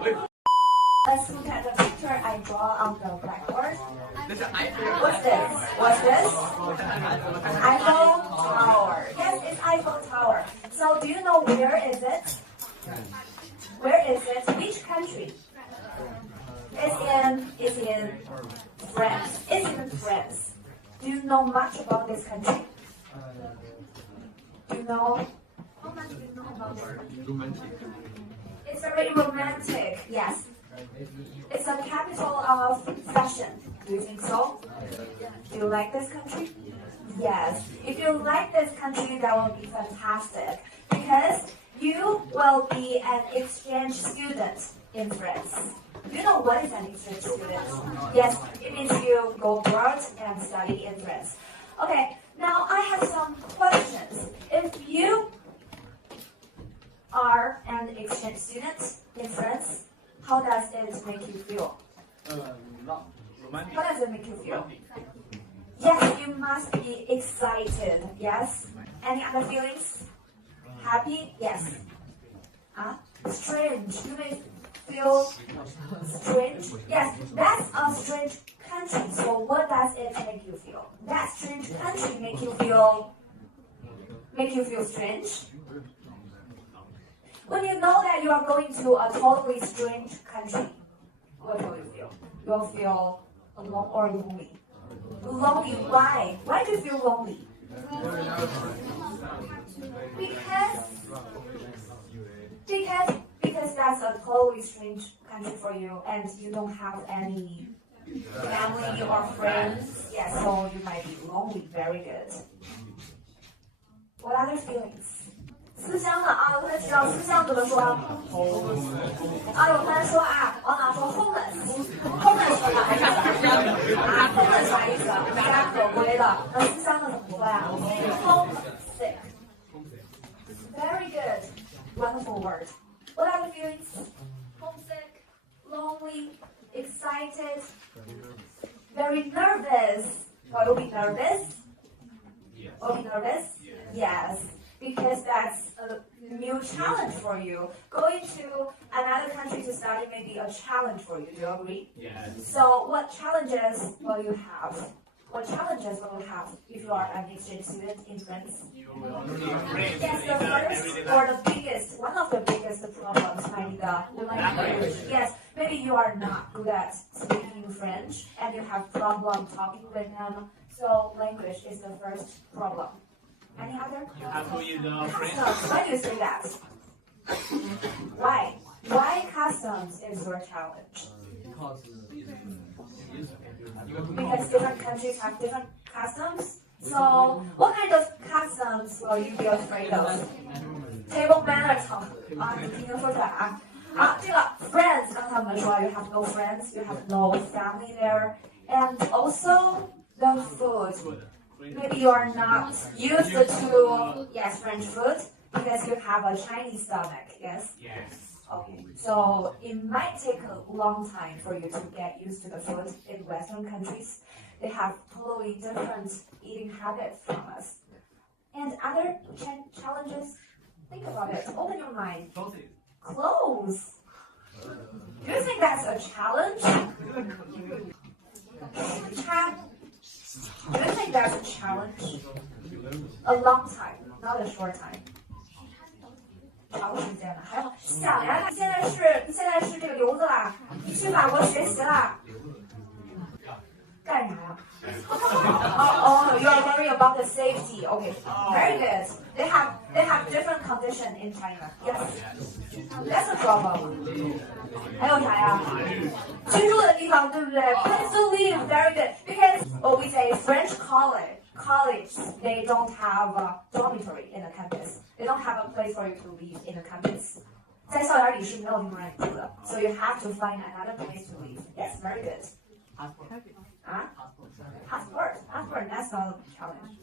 Let's look at the picture I draw on the blackboard. This is Eiffel. What's this? What's this? Eiffel Tower. Yes, it's Eiffel Tower. So do you know where is it? Where is it? Which country? It's in France. It's in France. Do you know much about this country? Do you know? How much do you know about this country? Romantic. It's very romantic. Yes. It's a capital of fashion. Do you think so? Do you like this country? Yes. If you like this country, that will be fantastic because you will be an exchange student in France. Do you know what is an exchange student? Yes, it means you go abroad and study in France. Okay, now I have some questions. If you are an exchange student in France, how does it make you feel? Romantic. How does it make you feel? Yes, you must be excited. Yes. Any other feelings? Happy? Yes. Strange. You may feel strange. Yes, that's a strange country. So what does it make you feel? That strange country make you feel strange? When you know that you are going to a totally strange country, what will you feel? You'll feel alone or lonely. Lonely, why? Why do you feel lonely? Because that's a totally strange country for you and you don't have any family or friends. Yeah, so you might be lonely. Very good. What other feelings? 思乡的啊，我才知道思乡怎么说。有同学说王导说 homeless 是啥意思？homeless 啥意思？无家可归的。那思乡的怎么说呀 ？homesick. Very good. Wonderful word. What are the feelings? Homesick, lonely, excited, very nervous. Will you be nervous? Will you be nervous? Yes. Because that's a new challenge for you. Going to another country to study may be a challenge for you. Do you agree? Yes. So what challenges will you have? What challenges will you have if you are an exchange student in France? Yes, the first or the biggest, one of the biggest problems might be the language. Yes, maybe you are not good at speaking French and you have problem talking with them. So language is the first problem. Any other? You have to use the French. Customs. Why do you say that? Why? Why customs is your challenge? Because different countries have different customs. So, what kind of customs will you be afraid of? Table manners 你听听说出来啊。这个 friends 刚才我们说 you have no friends, you have no family there, and also the food. Maybe you are not used to French food because you have a Chinese stomach. Yes. Yes. Okay. So it might take a long time for you to get used to the food in Western countries. They have totally different eating habits from us. And other challenges. Think about it. Open your mind. Clothes. Do you think that's a challenge? Do you think that's a challenge? A long time, not a short time. 长时间的，还好想呀，你现在是这个留子啦，你去法国学习啦，干啥呀？You are worried about the safety. Okay, very good. They have different condition in China. Yes, that's a problem. 还有啥呀？居住的地方，对不对 ？Place to live, very good. Because we say French college, they don't have a dormitory in the campus. They don't have a place for you to live in the campus. 在校园里是没有地方让你住的 ，so you have to find another place to live. Yes, very good. Passport, that's not a challenge.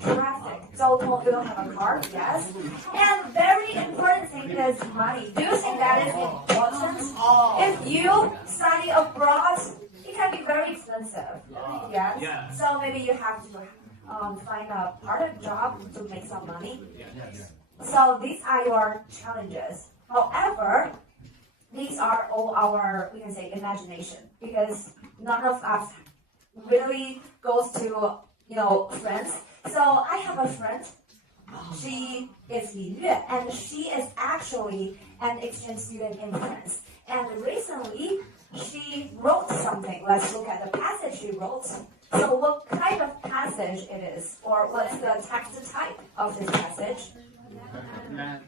Traffic, 交通, you don't have a car, yes. And very important thing is money. Do you think that is important? If you study abroad, it can be very expensive. Yes. So maybe you have to find a part-time job to make some money. So these are your challenges. However, these are all our, we can say, imagination, because none of us really goes to, friends. So I have a friend. She is Li Yue, and she is actually an exchange student in France. And recently, she wrote something. Let's look at the passage she wrote. So what kind of passage it is, or what's the text type of this passage?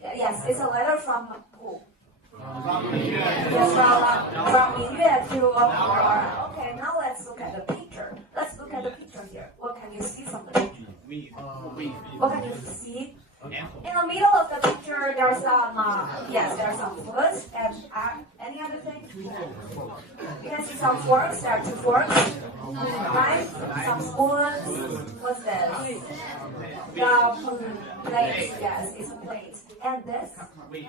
Yes, it's a letter from who? Yes, from Li Yue to Laura. Okay, now let's look at the picture. Let's look at the picture here. What can you see from the picture? What can you see? In the middle of the picture, there's some, there's some food and any other thing? You can see some forks. There are 2 forks, right? Some spoons. What's this? The plate. Yes, it's a plate. And this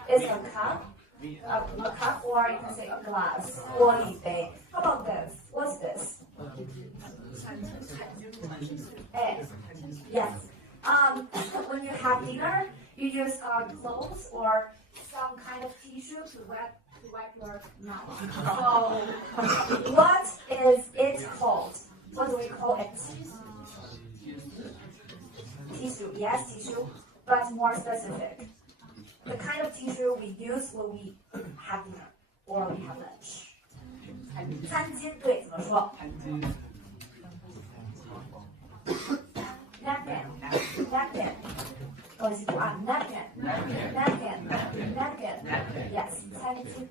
is a cup. A cup, or you can say a glass, 玻璃杯. How about this? What's this? Yes. When you have dinner, you use clothes or some kind of tissue to wipe your mouth. So, what is it called? What do we call it? Tissue. Yes, tissue, but more specific. The kind of tissue we use when we have dinner or we have lunch. 餐巾，对，怎么说？ napkin. Napkin. Yes, 餐巾.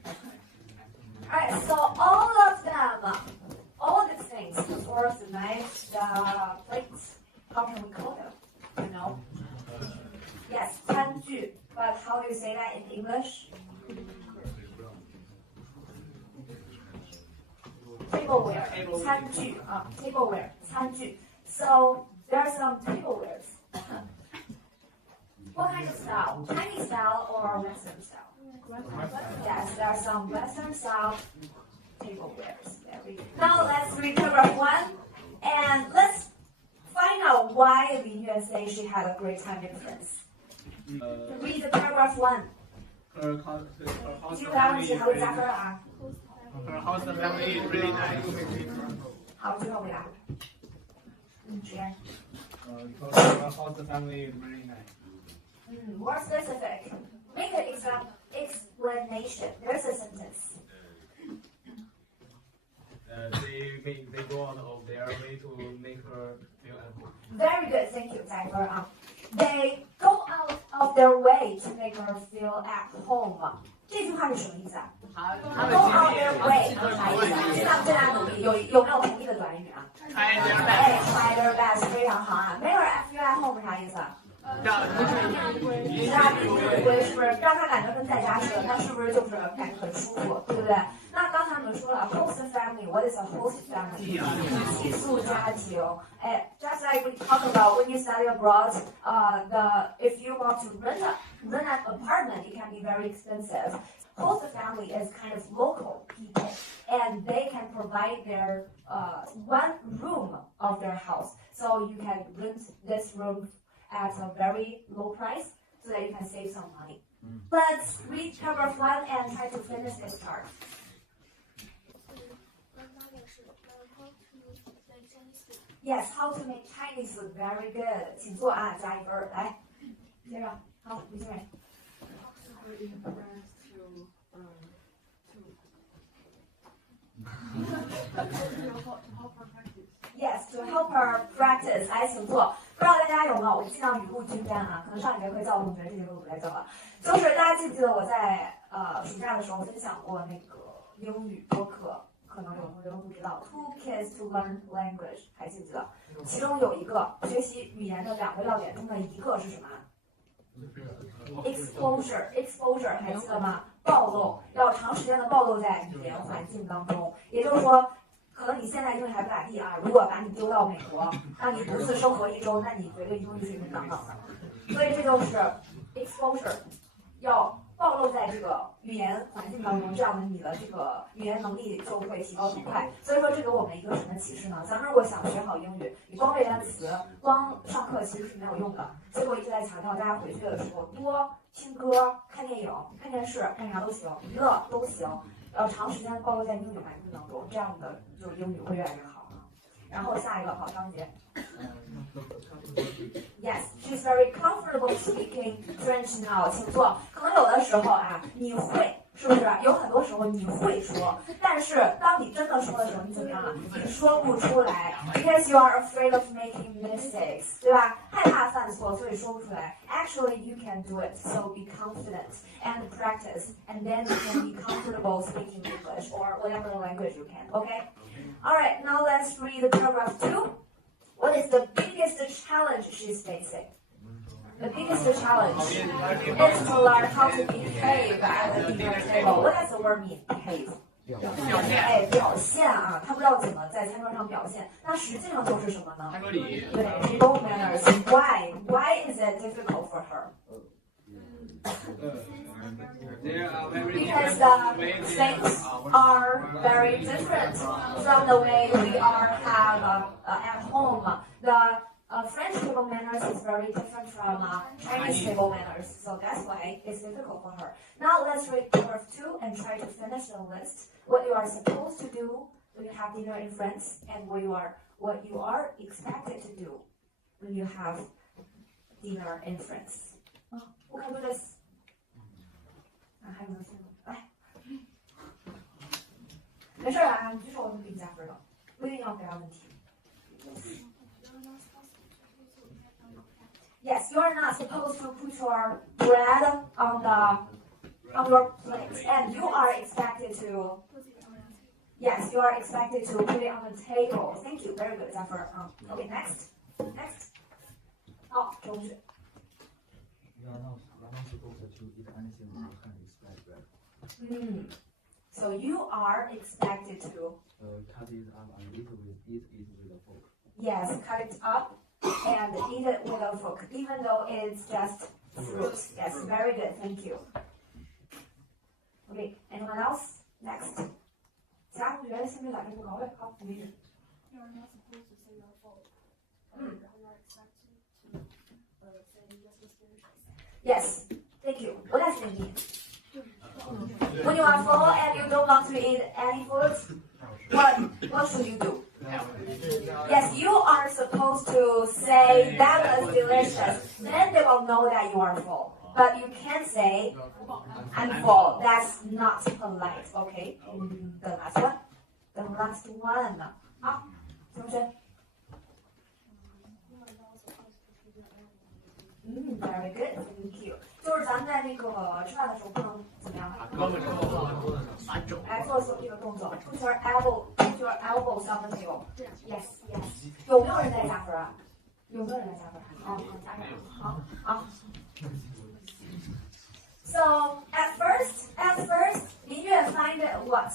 Alright, so all of them, all these things, the forks, the knives, the plates, how can we call them? Yes, 餐具. But how do you say that in English? Tableware. 餐具. Tableware. 餐具. So there are some tablewares. What kind of style? Chinese style or Western style? Yes, there are some Western style tablewares. Now let's read paragraph 1 and let's find out why Li Yue says she had a great time in France. Read the paragraph 1. Her house family is really nice. 好，最后回答。Her house family is really nice. More specific. Make an explanation. There's a sentence. They go out of their way to make her feel at home. Very good, thank you, 再分啊。They go out of their way to make her feel at home. 这句话是什么意思啊 ？Go out their way 啥意思啊？尽量最大努力，有没有同义的短语啊？ try their best 非常好啊。Make her feel at home 啥意思啊？ 让必须归是不是让他感觉跟在家似的？那是不是就是感觉很舒服，对不对？那刚才我们说了 host family，what is a host family？ 寄宿家庭。哎 ，just like we talk about when you study abroad, if you want to rent an apartment, it can be very expensive. Host family is kind of local people, and they can provide their one room of their house, so you can rent this room at a very low price so that you can save some money. Let's read paragraph 1 and try to finish this part. Yes, how to make Chinese food. Very good. 请坐啊，加一分。来，接着，好，李静蕊。Yes, to help her practice. 来，请坐。不知道大家有没有？我尽量语录均沾啊。可能上一节课教的同学，这节课我不再教了。就是大家记不记得我在暑假的时候分享过那个英语播客？可能有同学都不知道 ，Two kids to learn language， 还记不记得？其中有一个学习语言的2个要点中的一个是什么 ？Exposure， 还记得吗？暴露，要长时间的暴露在语言环境当中。也就是说，可能你现在英语还不咋地啊，如果把你丢到美国，让你独自生活1周，那你绝对英语水平杠杠的。所以这就是 exposure， 要暴露在这个语言环境当中，这样的你的这个语言能力就会提高很快。所以说这给我们一个什么启示呢？咱们如果想学好英语，你光背单词，光上课其实是没有用的。所以我一直在强调，大家回去的时候多听歌、看电影、看电视、干啥都行，娱乐都行。长时间暴露在英语环境当中，这样的就英语会越来越好啊。然后下一个好，张杰。Yes, she's very comfortable speaking French now. 请坐。可能有的时候啊，你会，是不是？有很多时候你会说，但是当你真的说的时候，你怎么样啊？你说不出来 ，because you are afraid of making mistakes， 对吧？害怕犯错，所以说不出来。Actually, you can do it. So be confident and practice, and then you can be comfortable speaking English or whatever language you can. Okay? All right. Now let's read paragraph 2. What is the biggest challenge she's facing? The biggest challenge is to learn how to behave at the dinner table. What does the word mean? Behave. 哎，表现啊，他不知道怎么在餐桌上表现，那实际上就是什么呢？餐桌礼仪。对 ，table manners. Why? Why is it difficult for her? Because the things are very different from the way we have at home. The French table manners is very different from Chinese table manners, so that's why it's difficult for her. Now let's read paragraph 2 and try to finish the list. What you are supposed to do when you have dinner in France, and what you are expected to do when you have dinner in France. Who can do this? 还有没有线路？来，没事啊，你举手我就给你加分了，不一定要回答问题。Yes, you are not supposed to put your bread on your plate, and you are expected to. Yes, you are expected to put it on the table. Thank you, very good, 加分啊。Okay, next. 好，周同学。So you are expected to cut it up and eat with a fork. Yes, cut it up and eat it with a fork, even though it's just fruit. Yes, very good, thank you. Okay, anyone else? Next. 其他同学兴趣打分不高呗，好，没事。You are not supposed to say your fault. You are expected to say just delicious. Yes, thank you. What does it mean? When you are full and you don't want to eat any food, what should you do? Yes, you are supposed to say that was delicious. Then they will know that you are full. But you can't say I'm full. That's not polite. Okay. The last one. The last one. 好，同学。Very good. Thank you. 就是咱们在那个吃饭的时候不能怎么样？来做这个动作 ，put your elbows on the table. Yes, yes. 有没有人在加分啊？有没有人在加分？好，加分。好。So at first, 音乐 find what?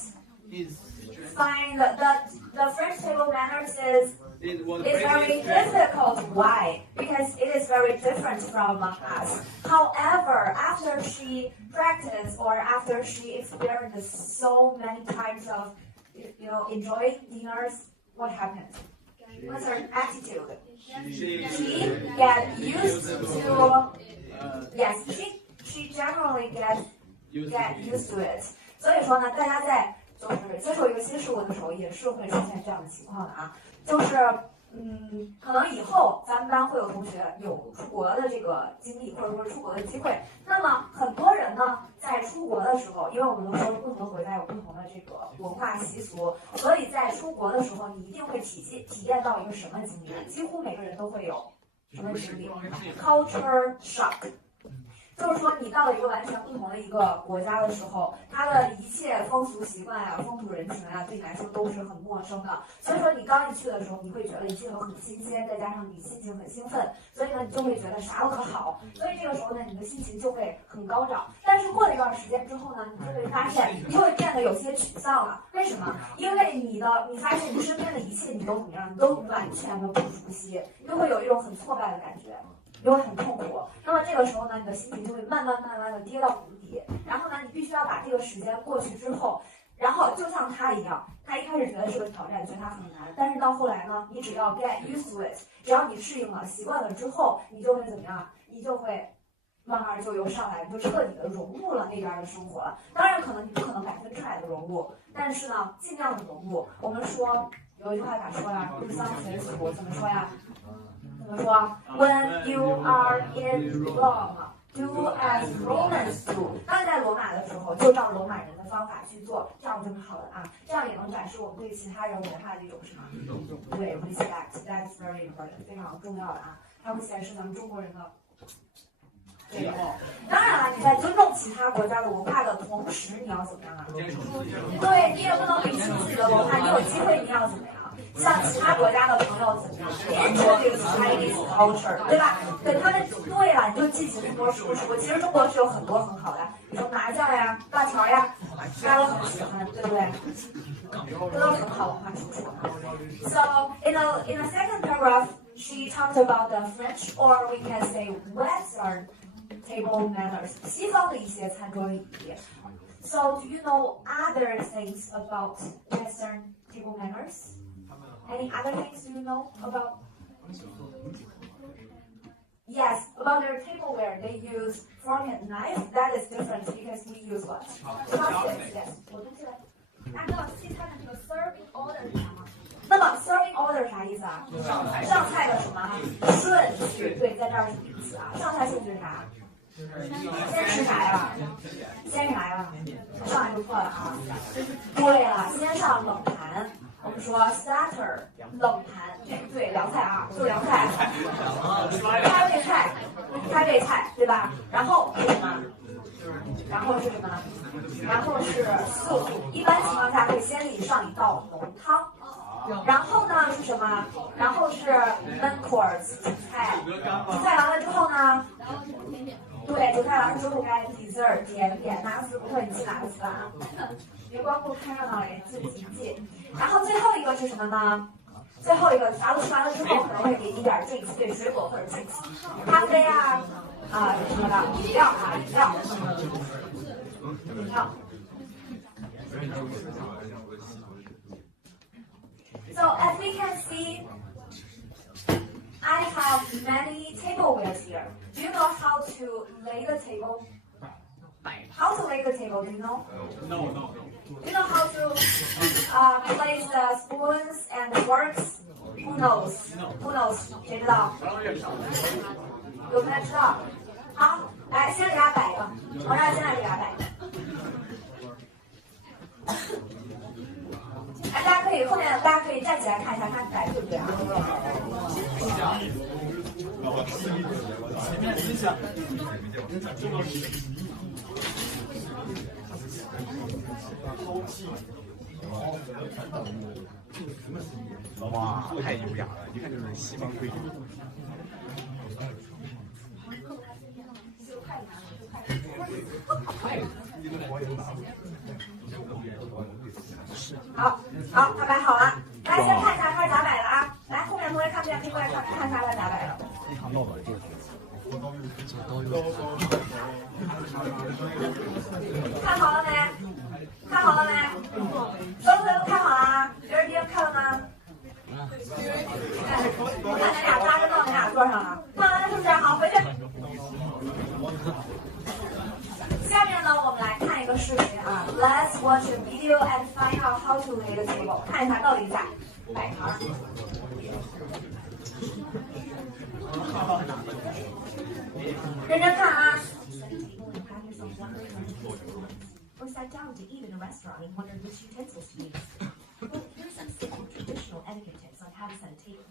Find the French table manners is very difficult. Why? Because it is very different from us. However, after she practiced or after she experienced so many times of, enjoying dinners, what happened? What's her attitude? She get used to. Yes, she generally get used to it. 所以说呢，大家在就是接受一个新事物的时候，也是会出现这样的情况的啊。就是可能以后咱们班会有同学有出国的这个经历，或者说出国的机会。那么很多人呢，在出国的时候，因为我们都说不同的国家有不同的这个文化习俗，所以在出国的时候，你一定会体验到一个什么经历？几乎每个人都会有什么经历 ？Culture shock。就是说，你到了一个完全不同的一个国家的时候，它的一切风俗习惯啊、风土人情啊，对你来说都是很陌生的。所以说，你刚一去的时候，你会觉得一切都很新鲜，再加上你心情很兴奋，所以呢，你就会觉得啥都可好。所以这个时候呢，你的心情就会很高涨。但是过了一段时间之后呢，你就会发现，你就会变得有些沮丧了。为什么？因为你发现你身边的一切你都怎么样？你都完全的不熟悉，你就会有一种很挫败的感觉。就会很痛苦，那么这个时候呢，你的心情就会慢慢的跌到谷底。题。然后呢，你必须要把这个时间过去之后，然后就像他一样，他一开始觉得是个挑战，觉得它很难，但是到后来呢，你只要 get used to it， 只要你适应了、习惯了之后，你就会怎么样？你就会慢慢就又上来，你就彻底的融入了那边的生活了。当然，可能你不可能100%的融入，但是呢，尽量的融入。我们说有一句话咋说呀？入乡随俗，怎么说呀？怎么说 ？When you are in Rome, do as Romans do。当你在罗马的时候，就照罗马人的方法去做，这样就是好的啊。这样也能展示我们对其他人文化的一种什么？对 respect，that's very important， 非常重要的啊。它会显示咱们中国人的。对，当然了，你在尊重其他国家的文化的同时，你要怎么样啊？对，你也不能摒弃自己的文化，你有机会你要怎么样？像其他国家的朋友怎么样 ？Introduce Chinese culture， 对吧？给他们对了，你就进行中国输出。其实中国是有很多很好的，比如说麻将呀、辣条呀，大家都很喜欢，对不对？这都是很好文化输出。So in a second paragraph, she talked about the French, or we can say Western table manners， 西方的一些餐桌礼仪。So do you know other things about Western table manners? Any other things you know about? Yes, about their tableware, they use fork and knife. That is different because we use what? Chopsticks. Yes. 我读起来。那个西餐的这个 serving order 是啥吗？那么 serving order 啥意思啊？上菜的什么顺序？对，在这儿是名词啊。上菜顺序是啥？先吃啥呀？先啥呀？上来就错了啊！对了，先上冷盘。我们说 starter 冷盘，对，凉菜啊，就凉菜，开胃菜，对吧？然后是什么？然后是什么？然后是 soup， 一般情况下会先给你上一道浓汤。然后呢是什么？然后是 main course 主菜，主菜完了之后呢？对，主菜完了之后该 dessert 甜点，拿个词不会，你记哪个词啊？别光顾看热闹了，也记。然后最后一个是什么呢？最后一个啥都吃完了之后，可能会给你点 drinks， 对，水果或者 drinks， 咖啡啊什么的，饮料。So as we can see, I have many tableware here. Do you know how to lay the table? How to lay the table? Do you know? No. Do you know how to place the spoons and forks? Who knows? Who knows? 谁知道？有同学知道？好，来，先给大家摆一个，我让现在给大家摆一个。哎，大家可以站起来看一下，看摆对不对啊？哇，太优雅了，一看就是西方贵族。好，他摆好了，大家先看一下他是咋摆的啊？来，后面同学看不见，可以过来看一下他咋摆的。非常闹的，这个。看好了没？看好了没？所有同学都看好了啊？别人看了吗？我看咱俩扎着到咱俩桌上了，看完了是不是？好，回去。下面呢，我们来看一个视频啊。Let's watch a video and find out how to lay the table。看一下到底咋摆盘。认真看啊。Or sat down to eat in a restaurant and wondered which utensils to use. Well, here's some simple traditional etiquette tips on how to set a table.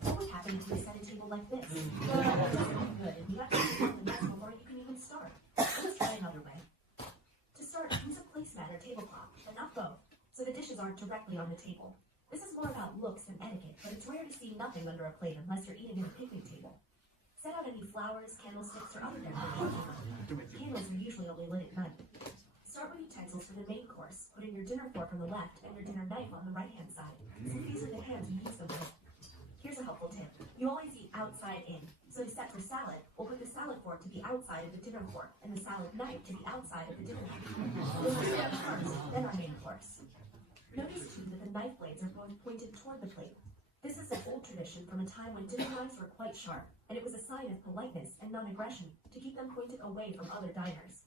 What would happen if you set a table like this? Good, and you have to count the mess before you can even start. Let's try another way. To start, use a placemat or tablecloth, but not both, so the dishes aren't directly on the table. This is more about looks than etiquette, but it's rare to see nothing under a plate unless you're eating at a picnic table. Set out any flowers, candlesticks, or other decorations. Candles are usually only lit at night. Start with utensils for the main course, putting your dinner fork on the left and your dinner knife on the right-hand side, since these are the hands you use them with. Here's a helpful tip. You always eat outside in, so to set for salad, we'll put the salad fork to the outside of the dinner fork, and the salad knife to the outside of the dinner knife. We'll do that first, then our main course. Notice too that the knife blades are both pointed toward the plate. This is an old tradition from a time when dinner knives were quite sharp, and it was a sign of politeness and non-aggression to keep them pointed away from other diners.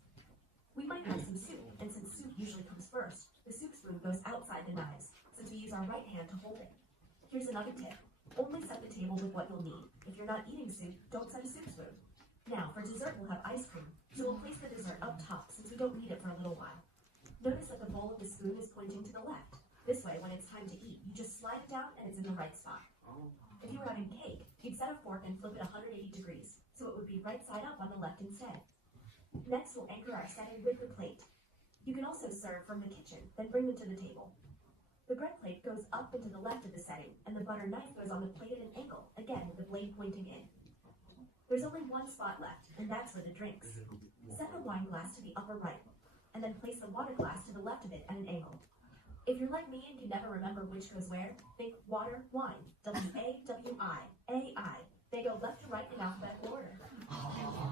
We might have some soup, and since soup usually comes first, the soup spoon goes outside the knives, since we use our right hand to hold it. Here's another tip. Only set the table with what you'll need. If you're not eating soup, don't set a soup spoon. Now, for dessert, we'll have ice cream, so we'll place the dessert up top since we don't need it for a little while. Notice that the bowl of the spoon is pointing to the left. This way, when it's time to eat, you just slide it down and it's in the right spot. If you were having cake, you'd set a fork and flip it 180 degrees, so it would be right side up on the left instead. Next, we'll anchor our setting with the plate. You can also serve from the kitchen, then bring them to the table. The bread plate goes up and to the left of the setting, and the butter knife goes on the plate at an angle, again with the blade pointing in. There's only one spot left, and that's for the drinks. Set the wine glass to the upper right, and then place the water glass to the left of it at an angle. If you're like me and can never remember which goes where, think water, wine, W-A-W-I, A-I. They go left to right in alphabetical order.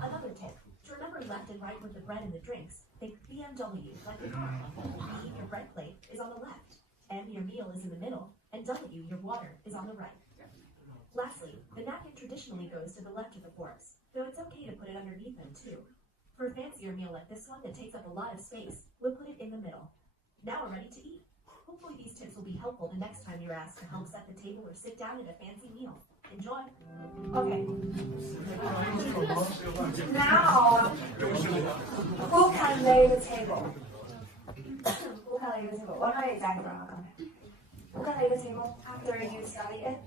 Another tip, to remember left and right with the bread and the drinks, think BMW, like the car. B, your bread plate, is on the left. M, your meal, is in the middle, and W, your water, is on the right. Lastly, the napkin traditionally goes to the left of the forks, though it's okay to put it underneath them too. For a fancier meal like this one that takes up a lot of space, we'll put it in the middle. Now we're ready to eat. Hopefully these tips will be helpful the next time you're asked to help set the table or sit down at a fancy meal. Enjoy! Okay. Now, who can lay the table? Who can lay the table? 我刚才也加一段啊，刚才。Who can lay the table after you study it?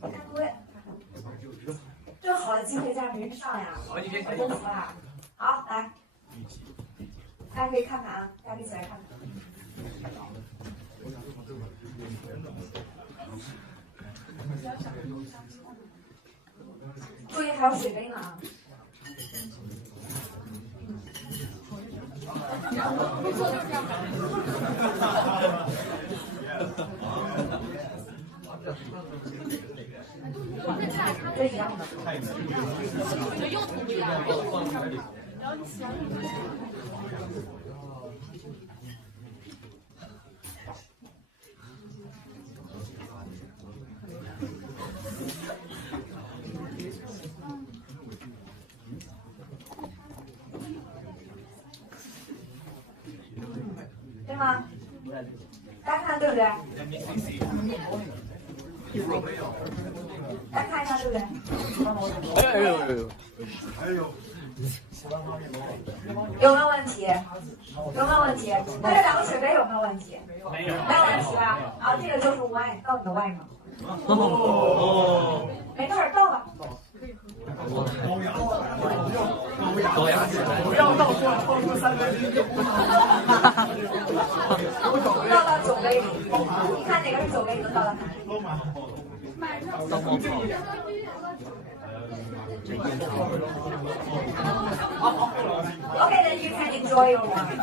You can do it. 这么好的机会，竟然没人上呀！我真服了。好，来，大家可以看看啊，大家一起来看看。注意还有水杯呢啊！这一样的。又涂不一样。然后你喜欢对吗？大家看对不对？大家看一下对不对？有没有问题？有没有问题？那这两个水杯有没有问题？没有问题吧？啊，这个就是 wine， 倒你的 wine 吗？没事儿，倒吧。高雅起来，不要倒错，倒出3杯。倒到酒杯里，你看哪个是酒杯，你就倒到哪里。Okay, then you can enjoy your wine.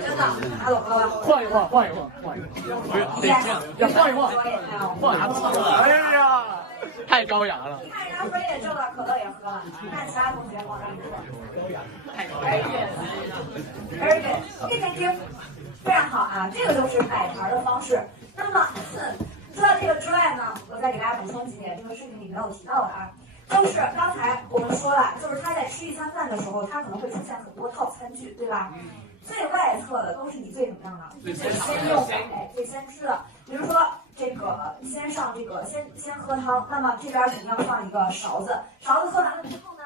真的，拿走喝吧。换一换。不是，得这样，要换一换。哎呀，太高雅了。你看人家分也挣了，可乐也喝了，看其他同学往那里说。Very good. Okay, thank you. 非常好啊，这个就是摆盘的方式。那么说到这个之外呢，我再给大家补充几点，这个视频里没有提到的啊。就是刚才我们说了，就是他在吃一餐饭的时候，他可能会出现很多套餐具，对吧？最外侧的都是你最怎么样的？最先用的，最先吃的。比如说这个先上这个先喝汤，那么这边肯定要放一个勺子，勺子喝完了之后呢，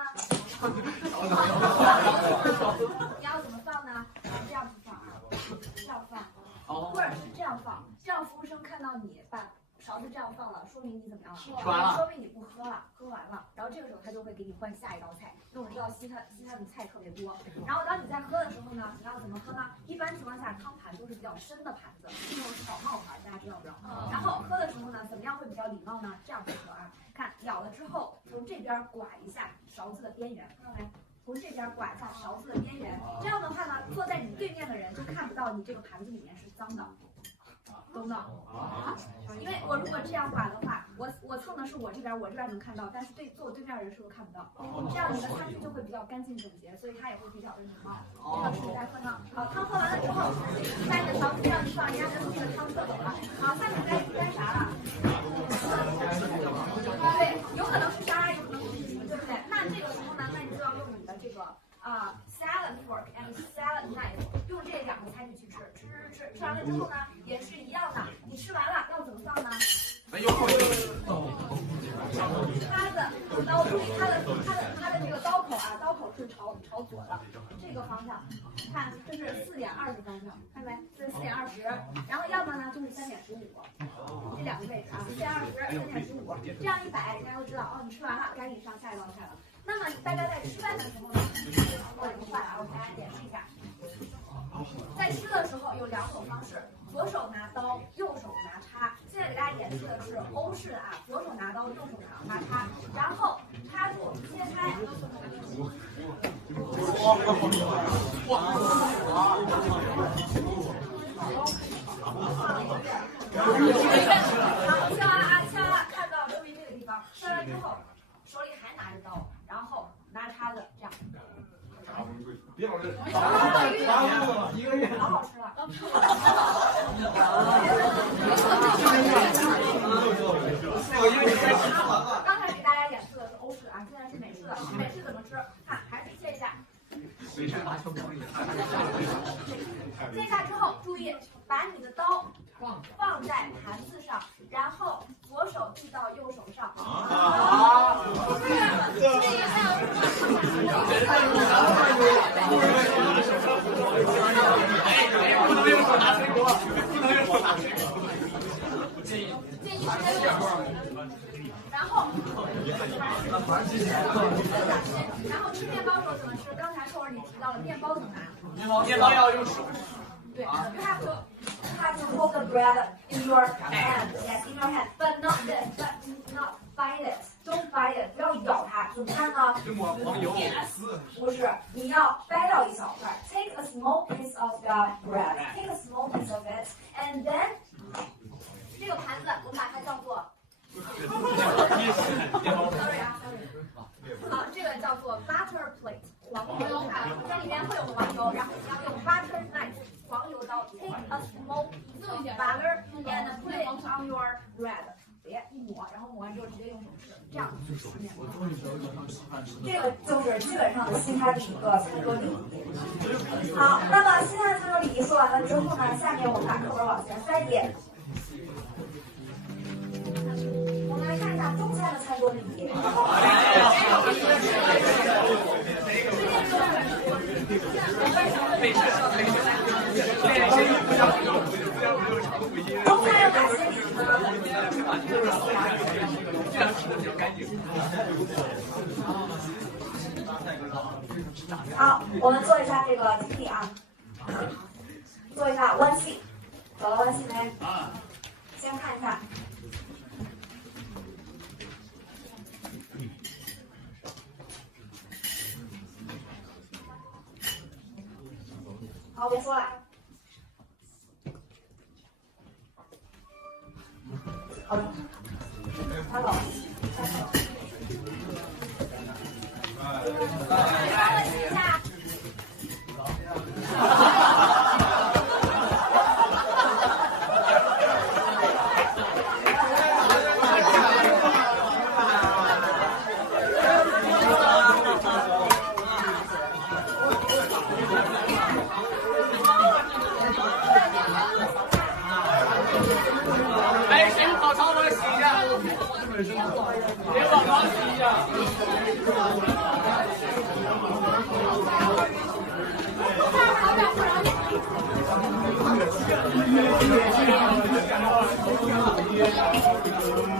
你要怎么放呢？这样子放啊，这样放，或者是这样放，这样服务生看到你把勺子这样放了，说明你怎么样了？说明你不喝了，喝完了。然后这个时候他就会给你换下一道菜。那我们知道西餐的菜特别多。然后当你在喝的时候呢，你要怎么喝呢？一般情况下，汤盘都是比较深的盘子，那种小帽盘，大家知道不知道？然后喝的时候呢，怎么样会比较礼貌呢？这样子喝啊，看舀了之后，从这边拐一下勺子的边缘，看到没？从这边拐一下勺子的边缘。这样的话呢，坐在你对面的人就看不到你这个盘子里面是脏的。懂不懂？因为我如果这样把的话，我蹭的是我这边能看到，但是坐我对面的人是不是看不到？这样你的餐具就会比较干净整洁，所以他也会比较的礼貌。这个是在课上，好，汤喝完了之后，把你的勺子这样一放，人家就这个汤撤走了。好，下面该啥了？对，有可能是沙拉，有可能是什么，对不对？那这个时候呢，那你就要用你的这个salad fork and salad knife， 用这2个餐具去吃完了之后呢，也是一样的。你吃完了要怎么放呢？它的刀，注意它的这个刀口啊，刀口是朝左的这个方向。看，这是4点20方向，看没？这是4点20，然后要么呢就是3点15，这2个位置啊，4点20、3点15，这样一摆，人家就知道哦，你吃完了，该给你上下一道菜了。那么大家在吃饭的时候呢，我有个话啊，我给大家解释一下。在吃的时候有2种方式，左手拿刀，右手拿叉。现在给大家演示的是欧式的啊，左手拿刀，右手拿叉，然后插住切开。好，切完了啊，切完了，看到周围这个地方，切完之后手里还拿着刀，然后拿叉子这样。别老是1个月，老好吃了。刚才给大家演示的是欧式啊，现在是美式的。美式怎么吃？看，还是切一下。切一下之后，注意把你的刀放在盘子上，然后左手递到右手上。不能用手拿水果，不能用手拿水果。建议是然后吃面包的时候怎么吃？刚才课文里提到了面包怎么拿？面包要用手。对 ，you have to hold the bread in your hand, yes, in your hand, but not this, but not bite it, don't bite it， 不要咬它，怎么看呢？是抹黄油。不是，你要掰掉一小块 ，take a small piece of the bread, take a small piece of it, and then 这个盘子我们把它叫做 ，sorry 啊 ，sorry， 好，这个叫做 butter plate， 黄油盘，这里面会有黄油，然后你要用 butter knife。黄油刀 ，take a small piece of butter and put it on your bread， 别一抹，然后抹完之后直接用手吃，这样去吃面包。这个就是基本上的西餐的一个餐桌礼仪。好，那么西餐的餐桌礼仪说完了之后呢，下面我们把课本往前翻页，我们来看一下中餐的餐桌礼仪。中餐有哪些礼仪呢？好，我们做一下这个经历啊，做一下弯戏，走了弯戏没？先看一下。好，别说了。好的，他走。稍微洗一下。哎，谁跑操我洗一下？别往床洗一下。好的。